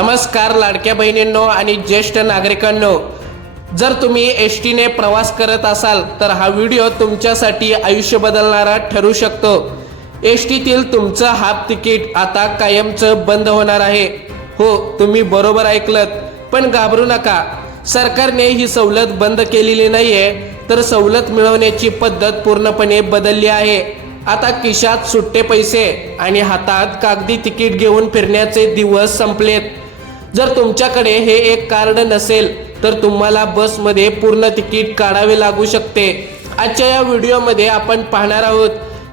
नमस्कार लाडक्या बहिणींनो आणि ज्येष्ठ नागरिकांनो, जर तुम्ही एसटीने प्रवास करत असाल तर हा व्हिडिओ तुमच्यासाठी आयुष्य बदलणारा ठरू शकतो। एसटीतील तुमचं हाफ तिकीट आता कायमचं बंद होणार आहे। हो, तुम्ही बरोबर ऐकलत, पण घाबरू नका। सरकारने ही सवलत बंद केलेली नाहीये, तर सवलत मिळवण्याची पद्धत पूर्णपणे बदलली आहे। आता खिशात सुट्टे पैसे आणि हातात कागदी तिकीट घेऊन फिरण्याचे दिवस संपलेत। जर तुमच्याकडे हे एक कार्ड नसेल तर तुम्हाला बसमध्ये पूर्ण तिकीट काढावे लागू शकते। आजच्या या व्हिडिओमध्ये आपण पाहणार आहोत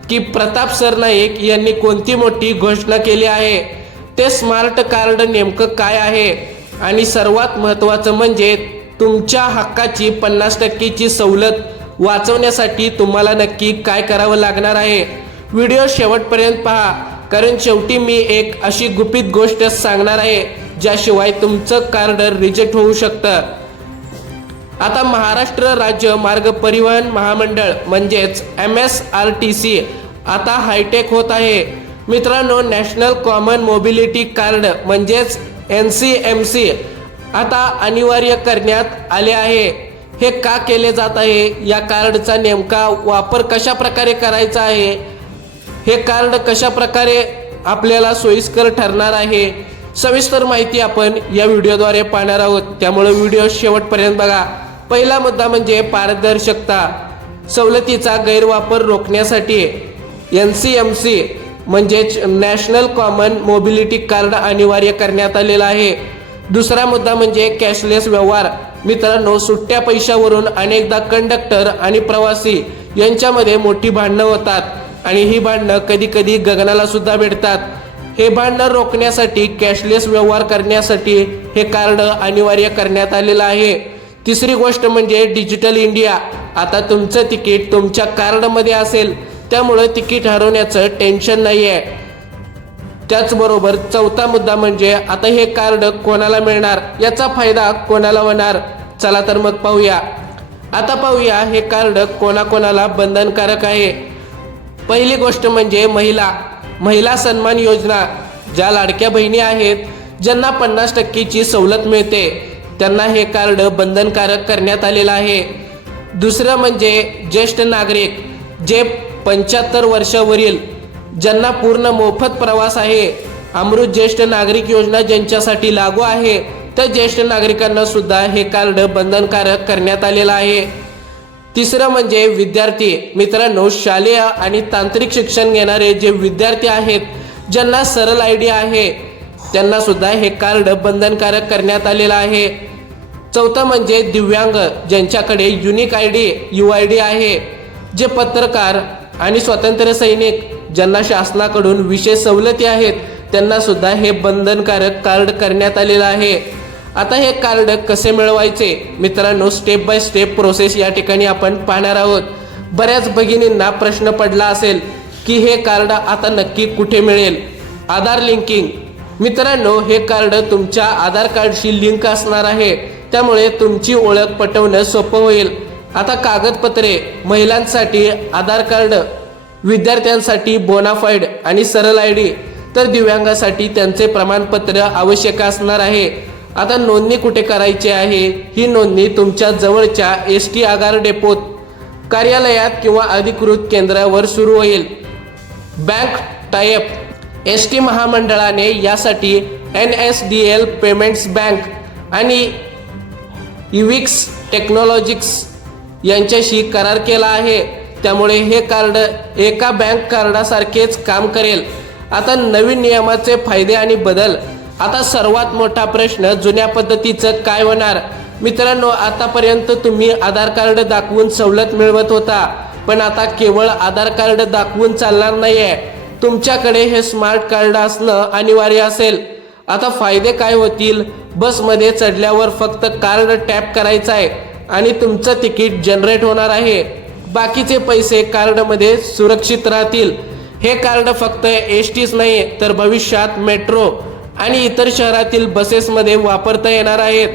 की प्रताप सरनाईक यांनी कोणती मोठी घोषणा केली आहे, ते स्मार्ट कार्ड नेमकं काय आहे आणि सर्वात महत्त्वाचं म्हणजे तुमच्या हक्काची 50% सवलत वाचवण्यासाठी तुम्हाला नक्की काय करावं लागणार आहे। व्हिडिओ शेवटपर्यंत पहा, कारण शेवटी मी एक अशी गुपित गोष्ट सांगणार आहे ज्याशिवाय तुमचं कार्ड रिजेक्ट होऊ शकतं। आता महाराष्ट्र राज्य मार्ग परिवहन महामंडळ म्हणजेच MSRTC आता हायटेक होत आहे। मित्रांनो, नॅशनल कॉमन मोबिलिटी कार्ड म्हणजेच NCMC आता अनिवार्य करण्यात आले आहे। हे का केले जात आहे, या कार्डचा नेमका वापर कशा प्रकारे करायचा आहे, हे कार्ड कशा प्रकारे आपल्याला सोयीस्कर ठरणार आहे, सविस्तर माहिती आपण या व्हिडिओद्वारे पाहणार आहोत, त्यामुळे व्हिडिओ शेवटपर्यंत बघा। पहिला मुद्दा म्हणजे पारदर्शकता। सवलतीचा गैरवापर रोखण्यासाठी NCMC म्हणजेच नॅशनल कॉमन मोबिलिटी कार्ड अनिवार्य करण्यात आलेला आहे। दुसरा मुद्दा म्हणजे कॅशलेस व्यवहार। मित्रांनो, सुट्ट्या पैशावरून अनेकदा कंडक्टर आणि प्रवासी यांच्यामध्ये मोठी भांडणं होतात आणि ही भांडणं कधी कधी गगनाला सुद्धा भेटतात। हे भांडणं रोखण्यासाठी कॅशलेस व्यवहार करण्यासाठी हे कार्ड अनिवार्य करण्यात आलेलं आहे। तिसरी गोष्ट म्हणजे डिजिटल इंडिया। आता तुमचं तिकीट तुमच्या कार्डमध्ये असेल, त्यामुळे तिकीट हरवण्याचं टेन्शन नाही आहे। त्याचबरोबर चौथा मुद्दा म्हणजे आता हे कार्ड कोणाला मिळणार, याचा फायदा कोणाला होणार, चला तर मग पाहूया। आता पाहूया हे कार्ड कोणाकोणाला बंधनकारक आहे। पहिली गोष्ट म्हणजे महिला सन्मान योजना। ज्या लाडक्या बहिणी आहेत ज्यांना 50% सवलत मिळते त्यांना हे कार्ड बंधनकारक करण्यात आलेलं आहे। दुसरं म्हणजे ज्येष्ठ नागरिक, जे 75 वर्षावरील ज्यांना पूर्ण मोफत प्रवास आहे। अमृत ज्येष्ठ नागरिक योजना ज्यांच्यासाठी लागू आहे त्या ज्येष्ठ नागरिकांना सुद्धा हे कार्ड बंधनकारक करण्यात आलेलं आहे। तिसरं म्हणजे विद्यार्थी। मित्रांनो, शालेय आणि तांत्रिक शिक्षण घेणारे जे विद्यार्थी आहेत ज्यांना सरळ ID आहे त्यांना सुद्धा हे कार्ड बंधनकारक करण्यात आलेलं आहे। चौथं म्हणजे दिव्यांग, ज्यांच्याकडे युनिक ID UID आहे। जे पत्रकार आणि स्वातंत्र्य सैनिक ज्यांना शासनाकडून विशेष सवलती आहेत त्यांना सुद्धा हे बंधनकारक कार्ड करण्यात आलेलं आहे। आता हे कार्ड कसे मिळवायचे, मित्रांनो, स्टेप बाय स्टेप प्रोसेस या ठिकाणी आपण पाहणार आहोत। बऱ्याच भगिनींना प्रश्न पडला असेल की हे कार्ड आता नक्की कुठे मिळेल। आधार लिंकिंग। मित्रांनो, हे कार्ड तुमच्या आधार कार्डशी लिंक असणार आहे, त्यामुळे तुमची ओळख पटवणं सोपं होईल। आता कागदपत्रे, महिलांसाठी आधार कार्ड, विद्यार्थ्यांसाठी बोनाफाईड आणि सरळ ID, तर दिव्यांगासाठी त्यांचे प्रमाणपत्र आवश्यक असणार आहे। आता नोंदणी कुठे करायची आहे, ही नोंदणी तुमच्या जवळच्या ST आगार डेपोत, कार्यालयात किंवा अधिकृत केंद्रावर सुरू होईल। Bank tie up. ST महामंडळाने यासाठी NSDL पेमेंट्स बँक आणि इविक्स टेक्नॉलॉजिक्स यांच्याशी करार केला आहे, त्यामुळे हे कार्ड एका बँक कार्डासारखेच काम करेल। आता नवीन नियमाचे फायदे आणि बदल। आता सर्वात मोठा प्रश्न, जुन्या पद्धतीचं काय होणार। मित्रांनो, आतापर्यंत तुम्ही आधार कार्ड दाखवून सवलत मिळवत होता, पण आता केवळ आधार कार्ड दाखवून चालणार नाहीये, तुमच्याकडे हे स्मार्ट कार्ड असणं अनिवार्य असेल। आता फायदे काय होतील, बसमध्ये चढल्यावर फक्त कार्ड टॅप करायचं आहे आणि तुमचं तिकीट जनरेट होणार आहे। बाकीचे पैसे कार्डमध्ये सुरक्षित राहतील। हे कार्ड फक्त STच नाही तर भविष्यात मेट्रो आणि इतर शहरातील बसेसमध्ये वापरता येणार आहेत।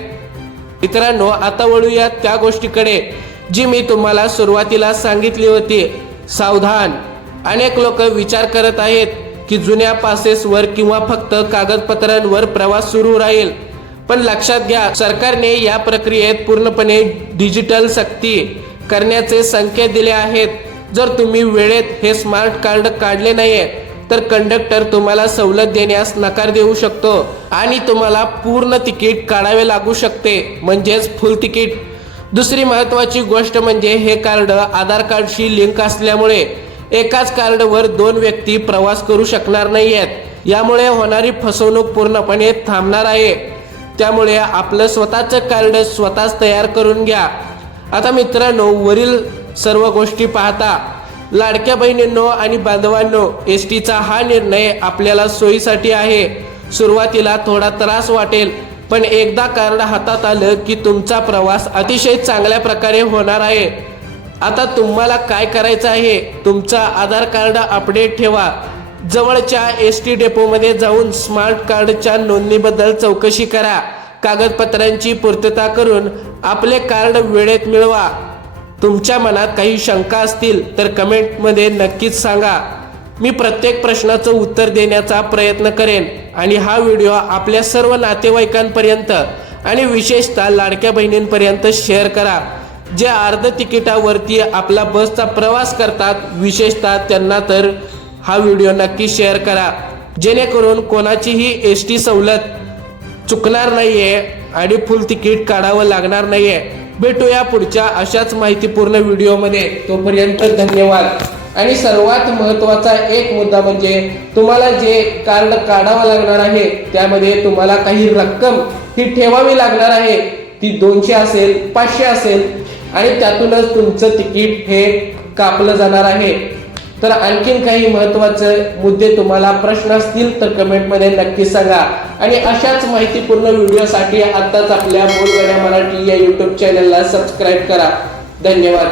मित्रांनो, आता वळूया त्या गोष्टीकडे जी मी तुम्हाला सुरुवातीला सांगितली होती, सावधान। अनेक लोक विचार करत आहेत की जुन्या पासेसवर किंवा फक्त कागदपत्रांवर प्रवास सुरू राहील, पण लक्षात घ्या, सरकारने या प्रक्रियेत पूर्णपणे डिजिटल सक्ती करण्याचे संकेत दिले आहेत. जर तुम्ही वेळेत हे स्मार्ट कार्ड काढले नाहीये तर कंडक्टर तुम्हाला सवलत देण्यास नकार देऊ शकतो आणि तुम्हाला पूर्ण तिकीट काढावे लागू शकते, म्हणजेच फुल तिकीट. दुसरी महत्त्वाची गोष्ट म्हणजे हे कार्ड आधार कार्डशी लिंक असल्यामुळे एकाच कार्डवर 2 व्यक्ती प्रवास करू शकणार नाहीयेत. यामुळे होणारी फसवणूक पूर्णपणे थांबणार आहे. त्यामुळे आपलं स्वतःचं कार्ड स्वतःच तयार करून घ्या. आता मित्रांनो, वरील सर्व गोष्टी पाहता लाडक्या बहिणींनो आणि बांधवांनो, एसटीचा हा निर्णय आपल्याला सोयीसाठी आहे. सुरुवातीला थोडा त्रास वाटेल, पण एकदा कार्ड हातात आलं की तुमचा प्रवास अतिशय चांगल्या प्रकारे होणार आहे. आता तुम्हाला काय करायचं आहे, तुमचा आधार कार्ड अपडेट ठेवा. जवळच्या एसटी डेपोमध्ये जाऊन स्मार्ट कार्डच्या नोंदणीबद्दल चौकशी करा. कागदपत्रांची पूर्तता करून आपले कार्ड वेळेत मिळवा. तुमच्या मनात काही शंका असतील तर कमेंटमध्ये नक्कीच सांगा. मी प्रत्येक प्रश्नाचं उत्तर देण्याचा प्रयत्न करेन आणि हा व्हिडिओ आपल्या सर्व नातेवाईकांपर्यंत आणि विशेषतः लाडक्या बहिणींपर्यंत शेअर करा, जे अर्ध तिकिटावरती आपला बसचा प्रवास करतात. विशेषतः त्यांना तर हा व्हिडिओ नक्की शेअर करा, जेणेकरून कोणाचीही एसटी सवलत चुकणार नाहीये आणि फुल तिकीट काढावं लागणार नाहीये. भेटूया पुढच्या अशाच माहितीपूर्ण व्हिडिओमध्ये. तोपर्यंत धन्यवाद. आणि सर्वात महत्त्वाचा एक मुद्दा म्हणजे तुम्हाला जे कार्ड काढावं लागणार आहे त्यामध्ये तुम्हाला काही रक्कम ही ठेवावी लागणार आहे. ती 200 असेल, 500 असेल आणि त्यातूनच तुमचं तिकीट हे कापलं जाणार आहे. तर आणखीन काही महत्त्वाचे मुद्दे तुम्हाला प्रश्न असतील तर कमेंटमध्ये नक्की सांगा. आणि अशाच माहितीपूर्ण व्हिडिओसाठी आत्ताच आपल्या बोलगड्या मराठी या यूट्यूब चॅनलला सबस्क्राईब करा. धन्यवाद.